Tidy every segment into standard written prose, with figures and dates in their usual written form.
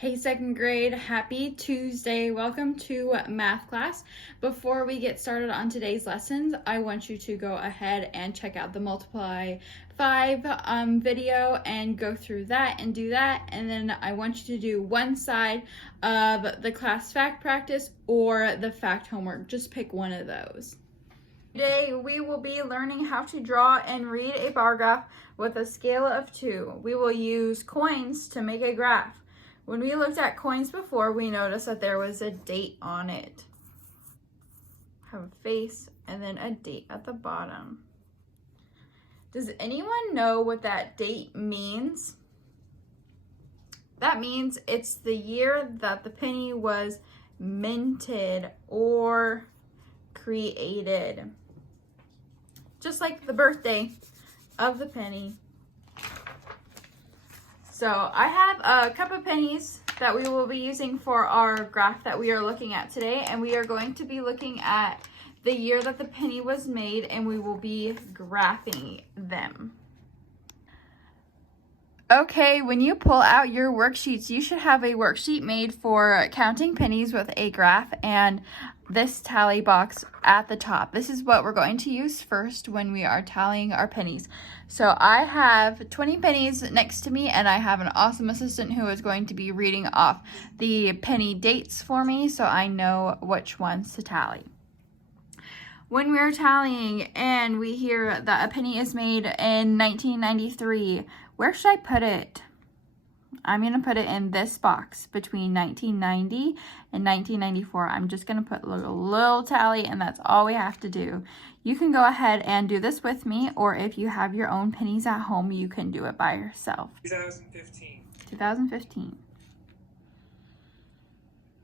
Hey second grade, happy Tuesday. Welcome to math class. Before we get started on today's lessons, I want you to go ahead and check out the multiply 5 video and go through that and do that. And then I want you to do one side of the class fact practice or the fact homework. Just pick one of those. Today we will be learning how to draw and read a bar graph with a scale of 2. We will use coins to make a graph. When we looked at coins before, we noticed that there was a date on it. Have a face and then a date at the bottom. Does anyone know what that date means? That means it's the year that the penny was minted or created. Just like the birthday of the penny. So I have a cup of pennies that we will be using for our graph that we are looking at today, and we are going to be looking at the year that the penny was made, and we will be graphing them. Okay, when you pull out your worksheets, you should have a worksheet made for counting pennies with a graph and this tally box at the top. This is what we're going to use first when we are tallying our pennies. So I have 20 pennies next to me, and I have an awesome assistant who is going to be reading off the penny dates for me so I know which ones to tally. When we're tallying and we hear that a penny is made in 1993, where should I put it? I'm going to put it in this box between 1990 and 1994. I'm just going to put a little tally, and that's all we have to do. You can go ahead and do this with me, or if you have your own pennies at home, you can do it by yourself. 2015. 2015.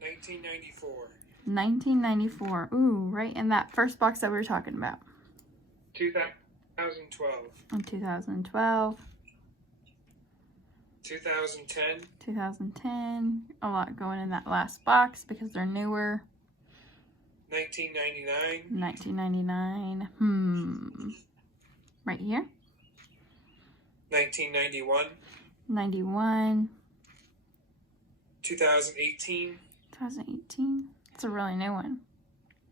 1994. 1994. Ooh, right in that first box that we were talking about. 2012. And 2012. 2010. 2010. A lot going in that last box because they're newer. 1999. 1999. Right here. 1991. 91. 2018. 2018. It's a really new one.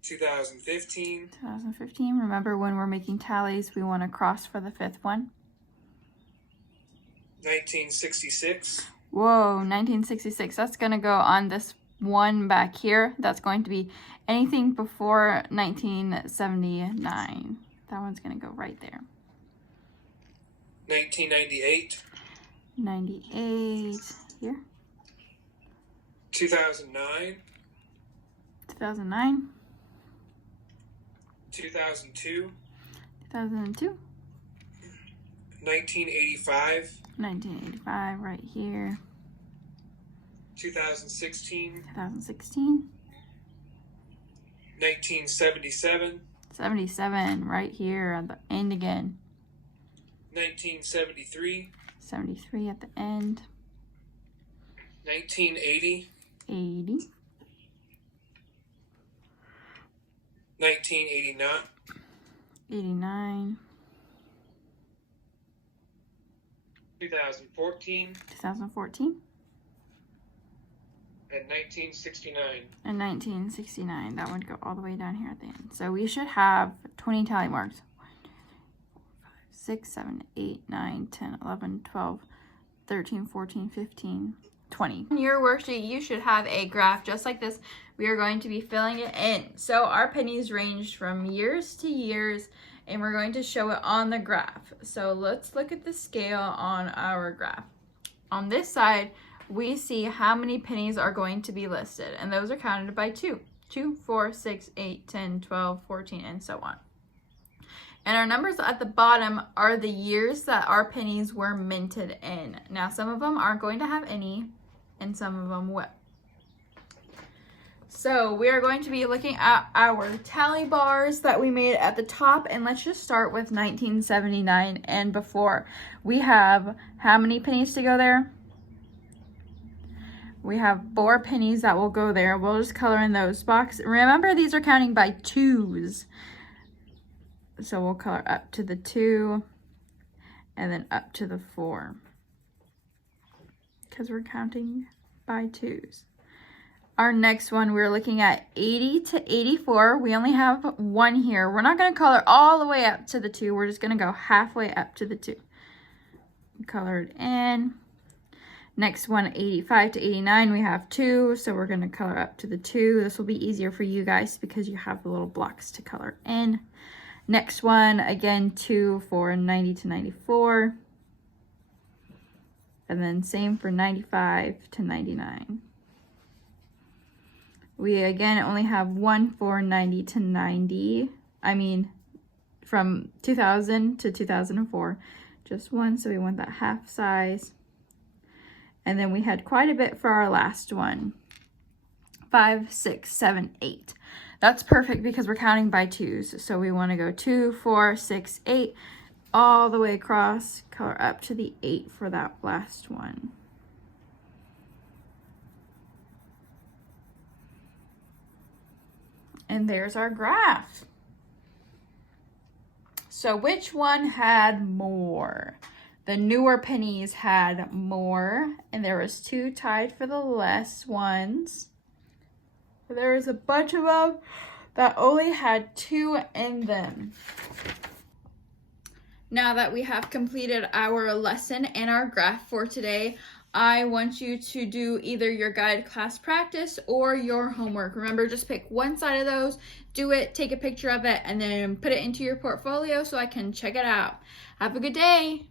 2015. 2015. Remember, when we're making tallies, we want to cross for the fifth one. 1966. Whoa, 1966. That's going to go on this one back here. That's going to be anything before 1979. That one's going to go right there. 1998. 98. Here. 2009. 2009. 2002. 2002. 1985. 1985 right here. 2016. 2016. 1977. 77 right here at the end again. 1973. 73 at the end. 1980. 80. 1989. 89. 2014. 2014. And 1969. And 1969. That would go all the way down here at the end. So we should have 20 tally marks. 6, 7, 8, 9, 10, 11, 12, 13, 14, 15, 20. In your worksheet, you should have a graph just like this. We are going to be filling it in. So our pennies ranged from years to years, and we're going to show it on the graph. So let's look at the scale on our graph. On this side, we see how many pennies are going to be listed, and those are counted by 2. 2, 4, 6, 8, 10, 12, 14, and so on. And our numbers at the bottom are the years that our pennies were minted in. Now, some of them aren't going to have any, and some of them will. So we are going to be looking at our tally bars that we made at the top, and let's just start with 1979 and before. We have how many pennies to go there? We have 4 pennies that will go there. We'll just color in those boxes. Remember, these are counting by 2's. So we'll color up to the 2 and then up to the 4. Because we're counting by 2's. Our next one, we're looking at 80 to 84. We only have one here. We're not going to color all the way up to the 2. We're just going to go halfway up to the 2. Color it in. Next one, 85 to 89, we have 2. So we're going to color up to the 2. This will be easier for you guys because you have the little blocks to color in. Next one, again, 2 for 90 to 94. And then same for 95 to 99. We again only have one for 90 to 90. I mean, from 2000 to 2004. Just one, so we want that half size. And then we had quite a bit for our last one. 5, 6, 7, 8. That's perfect because we're counting by 2's. So we want to go 2, 4, 6, 8, all the way across, color up to the 8 for that last one. And there's our graph. So which one had more? The newer pennies had more, and there was 2 tied for the less ones. There was a bunch of them that only had 2 in them. Now that we have completed our lesson and our graph for today, I want you to do either your guided class practice or your homework. Remember, just pick one side of those, do it, take a picture of it, and then put it into your portfolio so I can check it out. Have a good day.